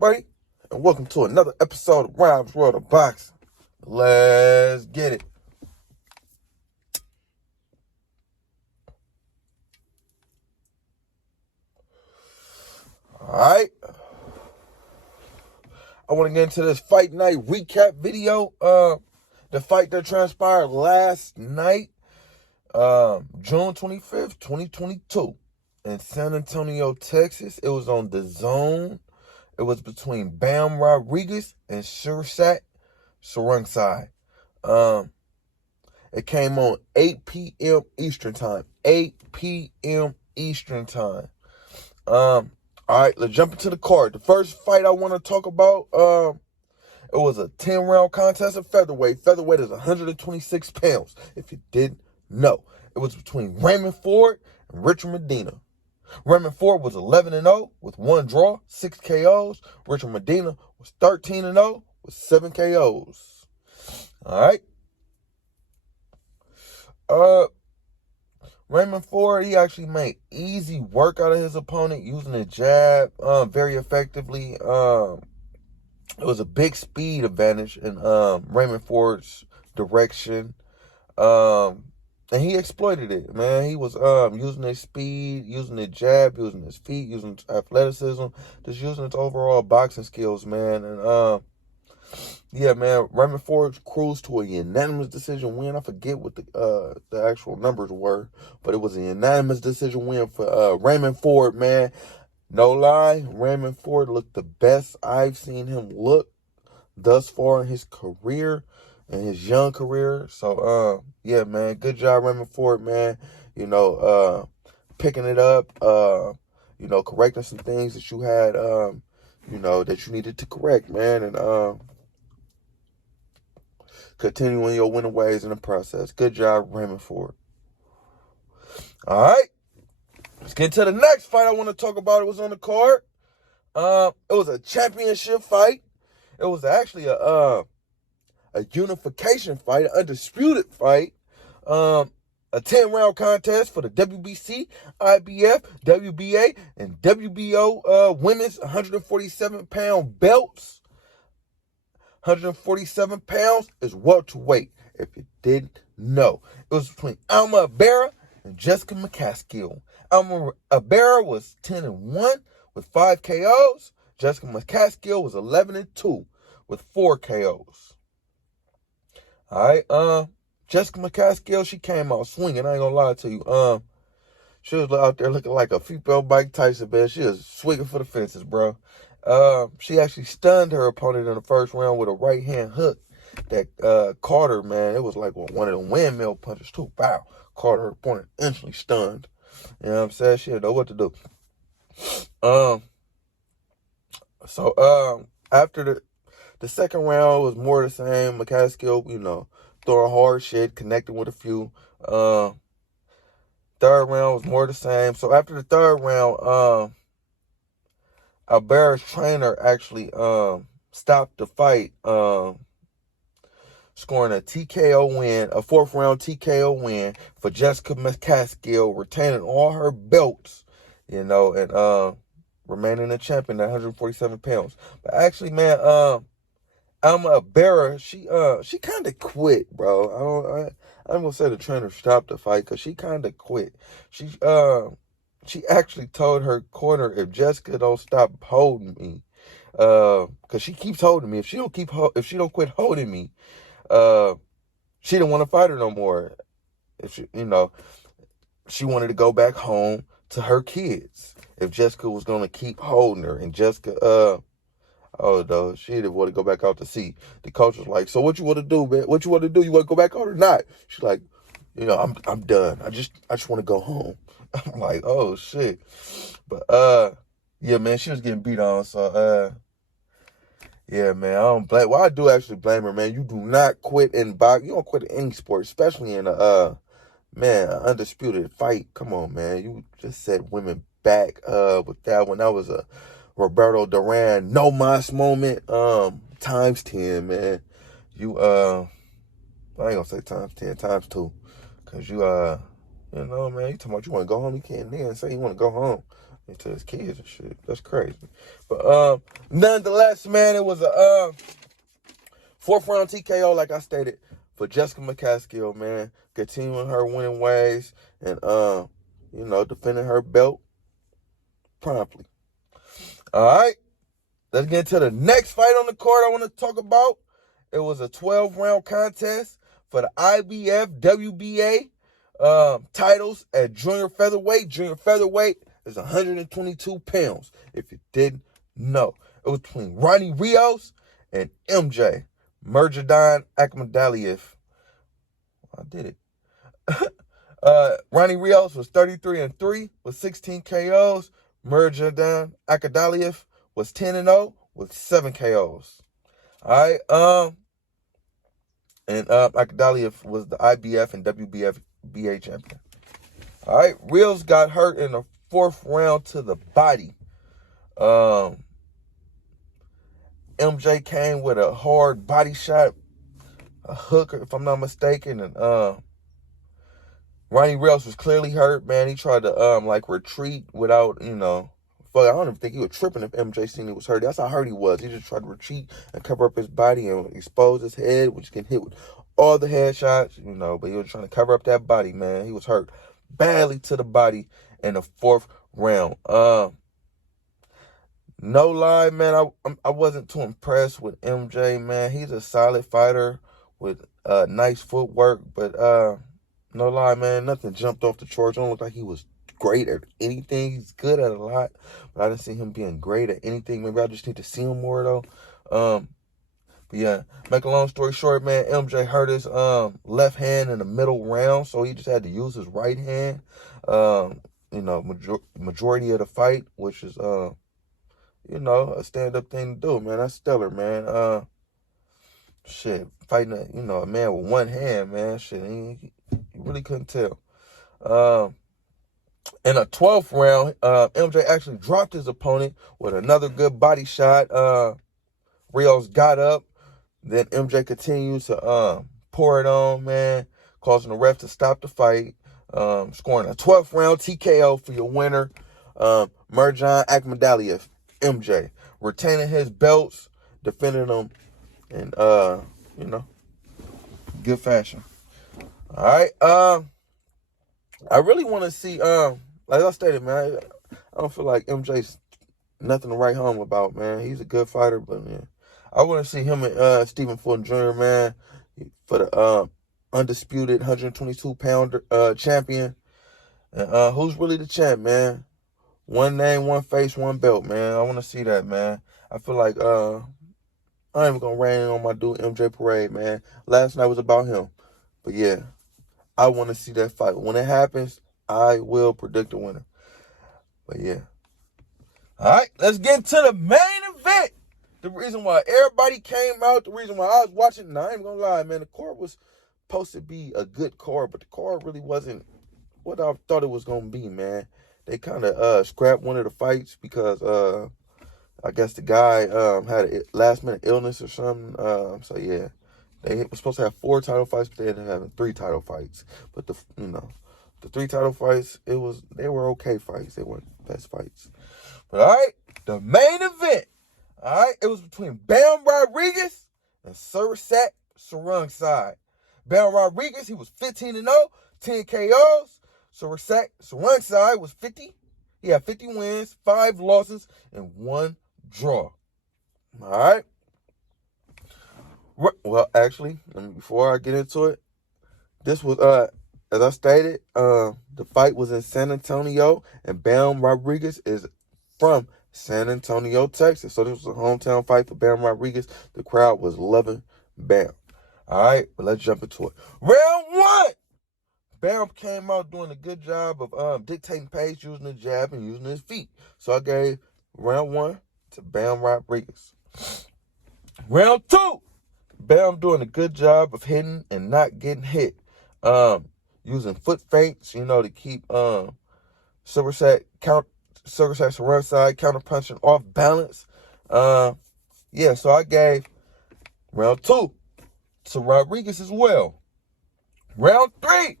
everybody, and welcome to another episode of Rhymes World of Boxing. Let's get it. Alright. I want to get into this fight night recap video. The fight that transpired last night, June 25th, 2022, in San Antonio, Texas. It was on DAZN. It was between Bam Rodriguez and Srisaket Sor Rungvisai. It came on 8 p.m. Eastern Time. 8 p.m. Eastern Time. All right, let's jump into the card. The first fight I want to talk about, it was a 10-round contest at featherweight. Featherweight is 126 pounds, if you didn't know. It was between Raymond and Richard Medina. Raymond was 11-0 with 1 draw, 6 KOs. Richard Medina was 13-0 with 7 KOs. All right. Raymond, he actually made easy work out of his opponent using the jab very effectively. It was a big speed advantage in Raymond Ford's direction. And he exploited it, man. He was using his speed, using his jab, using his feet, using his athleticism, just using his overall boxing skills, man. And yeah, man, Raymond Ford cruised to a unanimous decision win. I forget what the actual numbers were, but it was a unanimous decision win for Raymond Ford, man. No lie, Raymond Ford looked the best I've seen him look thus far in his career, in his young career. So, yeah, man, good job, Raymond Ford, man. You know, picking it up, you know, correcting some things that you had, you know, that you needed to correct, man. And, continuing your winning ways in the process. Good job, Raymond Ford. All right. Let's get to the next fight I want to talk about. It was on the card. It was a championship fight. It was actually a unification fight, an undisputed fight. A 10-round contest for the WBC, IBF, WBA, and WBO women's 147-pound belts. 147 pounds is welterweight, if you didn't know. It was between Obera and Jessica McCaskill. Obera was 10-1 with 5 KOs. Jessica McCaskill was 11-2 with 4 KOs. All right, Jessica McCaskill, she came out swinging. I ain't gonna lie to you. She was out there looking like a female Mike Tyson, man. She was swinging for the fences, bro. She actually stunned her opponent in the first round with a right-hand hook that caught her, man. It was like one of the windmill punches, too. Wow. Caught her opponent instantly stunned. You know what I'm saying? She didn't know what to do. So after the second round was more the same. McCaskill, you know, throwing hard shit, connecting with a few. Third round was more the same. So after the third round, Obera's trainer actually stopped the fight, scoring a TKO win, a 4th-round TKO win for Jessica McCaskill, retaining all her belts, you know, and remaining a champion at 147 pounds. But actually, man, Obera, she kind of quit, bro. I'm gonna say the trainer stopped the fight because she kind of quit. She actually told her corner, if Jessica don't stop holding me, because she keeps holding me. If she don't quit holding me, she didn't want to fight her no more. If she, you know, she wanted to go back home to her kids. If Jessica was gonna keep holding her, and Jessica, oh no, she didn't want to go back out to sea. The coach was like, "So what you want to do, man? What you want to do? You want to go back out or not?" She's like, "You know, I'm done. I just want to go home." I'm like, oh shit. But yeah, man, she was getting beat on. So yeah, man, I don't blame. Well, I do actually blame her, man. You do not quit in boxing. You don't quit in any sport, especially in a man, an undisputed fight. Come on, man. You just set women back with that one. That was a Roberto Duran no mas moment times 10, man. You I ain't gonna say times 10, times 2, because you know, man, you talking about you want to go home, you can't then say you want to go home. into his kids and shit. That's crazy. But nonetheless, man, it was a fourth round TKO, like I stated, for Jessica McCaskill, man. Continuing her winning ways and defending her belt promptly. All right. Let's get to the next fight on the card I want to talk about. It was a 12-round contest for the IBF WBA titles at junior featherweight. Junior featherweight is 122 pounds, if you didn't know. It was between Ronnie Rios and MJ Murjadon Akhmadaliev. I did it. Ronnie Rios was 33-3 with 16 KOs. Murjadon Akhmadaliev was 10-0 with 7 KOs. All right. Akhmadaliev was the IBF and WBA champion. All right. Rios got hurt in the fourth round to the body. MJ came with a hard body shot, a hook, if I'm not mistaken, and Ronnie Rios was clearly hurt, man. He tried to retreat without, I don't even think he was tripping if MJ seen he was hurt. That's how hurt he was. He just tried to retreat and cover up his body and expose his head, which can hit with all the headshots, but he was trying to cover up that body, man. He was hurt badly to the body in the fourth round. No lie, man, I wasn't too impressed with MJ, man. He's a solid fighter with nice footwork, but no lie, man, nothing jumped off the charts. Don't look like he was great at anything. He's good at a lot, but I didn't see him being great at anything. Maybe I just need to see him more, though. But yeah, make a long story short, man, MJ hurt his left hand in the middle round, so he just had to use his right hand. Majority of the fight, which is a stand-up thing to do, man. That's stellar, man. Fighting a man with one hand, man. You really couldn't tell. In a 12th round, MJ actually dropped his opponent with another good body shot. Rios got up. Then MJ continued to pour it on, man, causing the ref to stop the fight, scoring a 12th round TKO for your winner, Murjadon Akhmadaliev, MJ, retaining his belts, defending them in, good fashion. All right. I really want to see, like I stated, man, I don't feel like MJ's nothing to write home about, man. He's a good fighter, but, man, I want to see him and Stephen Fulton Jr., man, for the undisputed 122-pound champion. And who's really the champ, man? One name, one face, one belt, man. I want to see that, man. I feel like I ain't even going to rain on my dude MJ Parade, man. Last night was about him. But, yeah, I want to see that fight. When it happens, I will predict a winner. But, yeah. All right, let's get to the main event. The reason why everybody came out, the reason why I was watching, and I ain't going to lie, man, the card was supposed to be a good card, but the card really wasn't what I thought it was going to be, man. They kind of scrapped one of the fights because I guess the guy had a last-minute illness or something. So, yeah, they were supposed to have 4 title fights, but they ended up having 3 title fights. But, the 3 title fights, they were okay fights. They weren't best fights. But, all right, the main event. All right, it was between Bam Rodriguez and Srisaket Sor Rungvisai. Bam Rodriguez, he was 15-0, 10 KOs. Srisaket Sor Rungvisai was 50. He had 50 wins, 5 losses, and 1 draw. All right. Well, actually, before I get into it, this was, as I stated, the fight was in San Antonio, and Bam Rodriguez is from San Antonio, Texas. So this was a hometown fight for Bam Rodriguez. The crowd was loving Bam. All right, but let's jump into it. Round 1. Bam came out doing a good job of dictating pace, using the jab and using his feet. So I gave round 1 to Bam Rodriguez. Round 2. Bam doing a good job of hitting and not getting hit. Using foot feints, to keep Srisaket Sor Rungvisai counter-punching off balance. So I gave round 2 to Rodriguez as well. Round 3,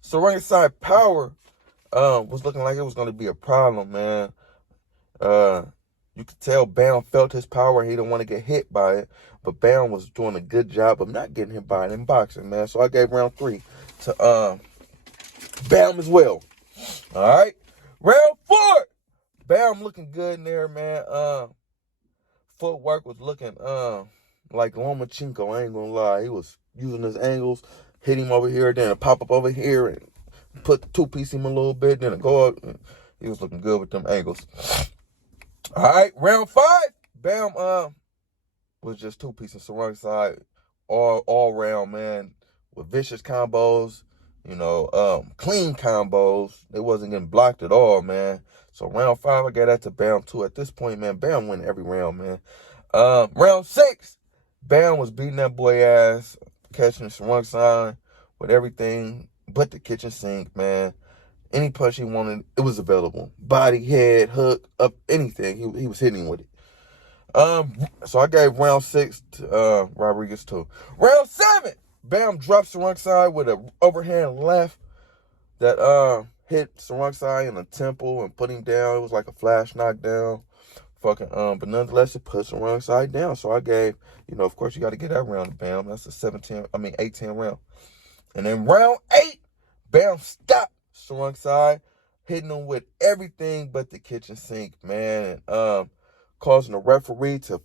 Sor Rungvisai power was looking like it was going to be a problem, man. You could tell Bam felt his power. He didn't want to get hit by it. But Bam was doing a good job of not getting hit by it in boxing, man. So I gave round 3 to Bam as well. All right. Round 4. Bam looking good in there, man. Footwork was looking like Lomachenko. I ain't gonna lie. He was using his angles, hit him over here, then pop up over here and put two-piece him a little bit, then go up. He was looking good with them angles. All right, round 5. Bam was just two-piecing Sor Rungvisai all round, man, with vicious combos, clean combos. It wasn't getting blocked at all, man. So round 5, I got that to Bam too. At this point, man, Bam win every round, man. Round 6, Bam was beating that boy ass, catching Sor Rungvisai with everything but the kitchen sink, man. Any punch he wanted, it was available. Body, head, hook, up, anything. He was hitting with it. So I gave round 6 to Rodriguez too. Round 7, Bam dropped Sor Rungvisai with an overhand left that hit Sor Rungvisai in the temple and put him down. It was like a flash knockdown. But nonetheless, it put Sor Rungvisai down. So I gave, of course you got to get that round to Bam. That's a 8-10 round. And then round 8, Bam stopped Sor Rungvisai, hitting him with everything but the kitchen sink, man, and causing the referee to,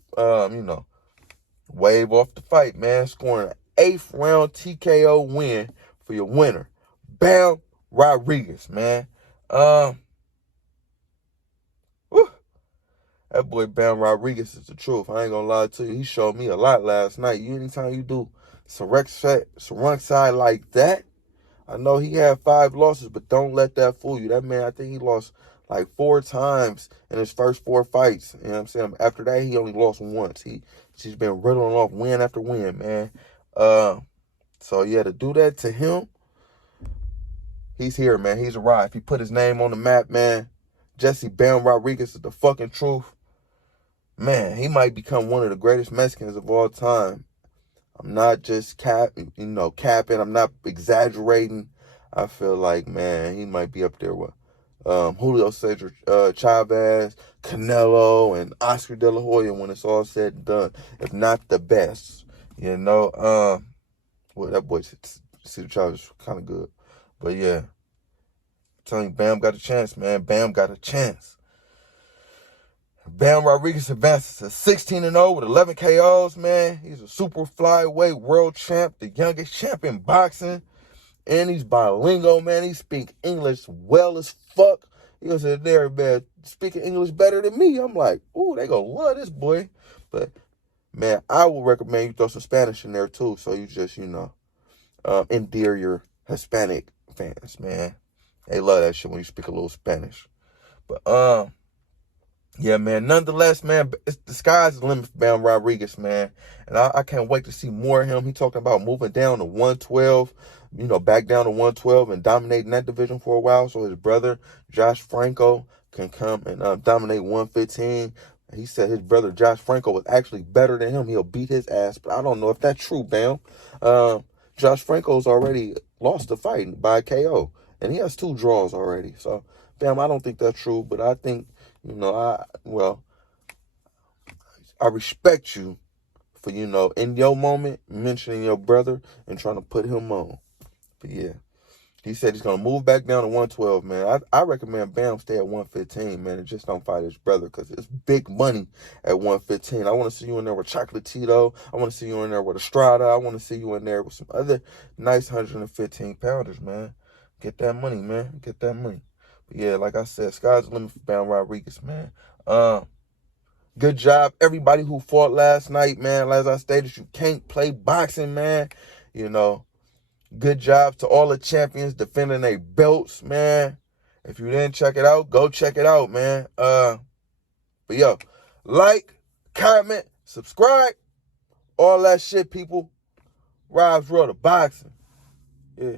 wave off the fight, man, scoring an 8th round TKO win for your winner, Bam Rodriguez, man. That boy Bam Rodriguez is the truth. I ain't gonna lie to you. He showed me a lot last night. Anytime you do Sor Rungvisai like that, I know he had 5 losses, but don't let that fool you. That man, I think he lost like 4 times in his first 4 fights. You know what I'm saying? After that, he only lost once. He's been riddling off win after win, man. So yeah, to do that to him, he's here, man. He's arrived. If he put his name on the map, man, Jesse Bam Rodriguez is the fucking truth. Man, he might become one of the greatest Mexicans of all time. I'm not just capping. I'm not exaggerating. I feel like, man, he might be up there with Julio Cesar Chavez, Canelo, and Oscar De La Hoya when it's all said and done, if not the best. Well, that boy Cesar Chavez is kind of good. But yeah, I'm telling you, Bam got a chance, man. Bam got a chance. Bam Rodriguez advances to 16-0 with 11 KOs, man. He's a super flyweight world champ, the youngest champ in boxing. And he's bilingual, man. He speaks English well as fuck. He was in there, man, speaking English better than me. I'm like, ooh, they gonna love this boy. But, man, I would recommend you throw some Spanish in there, too. So you just, endear your Hispanic fans, man. They love that shit when you speak a little Spanish. But, yeah, man, nonetheless, man, the sky's the limit for Bam Rodriguez, man. And I can't wait to see more of him. He talking about moving down to 112, back down to 112 and dominating that division for a while. So his brother, Josh Franco, can come and dominate 115. He said his brother, Josh Franco, was actually better than him. He'll beat his ass, but I don't know if that's true, Bam. Josh Franco's already lost the fight by KO, and he has 2 draws already. So, Bam, I don't think that's true, but I think, I respect you for, in your moment, mentioning your brother and trying to put him on. But yeah, he said he's going to move back down to 112, man. I recommend Bam stay at 115, man, and just don't fight his brother because it's big money at 115. I want to see you in there with Chocolatito. I want to see you in there with Estrada. I want to see you in there with some other nice 115-pounders, man. Get that money, man. Get that money. But yeah, like I said, sky's the limit for Bam Rodriguez, man. Good job, everybody who fought last night, man. As I stated, you can't play boxing, man. Good job to all the champions defending their belts, man. If you didn't check it out, go check it out, man. But yo, like, comment, subscribe, all that shit, people. Rob's World of Boxing. Yeah.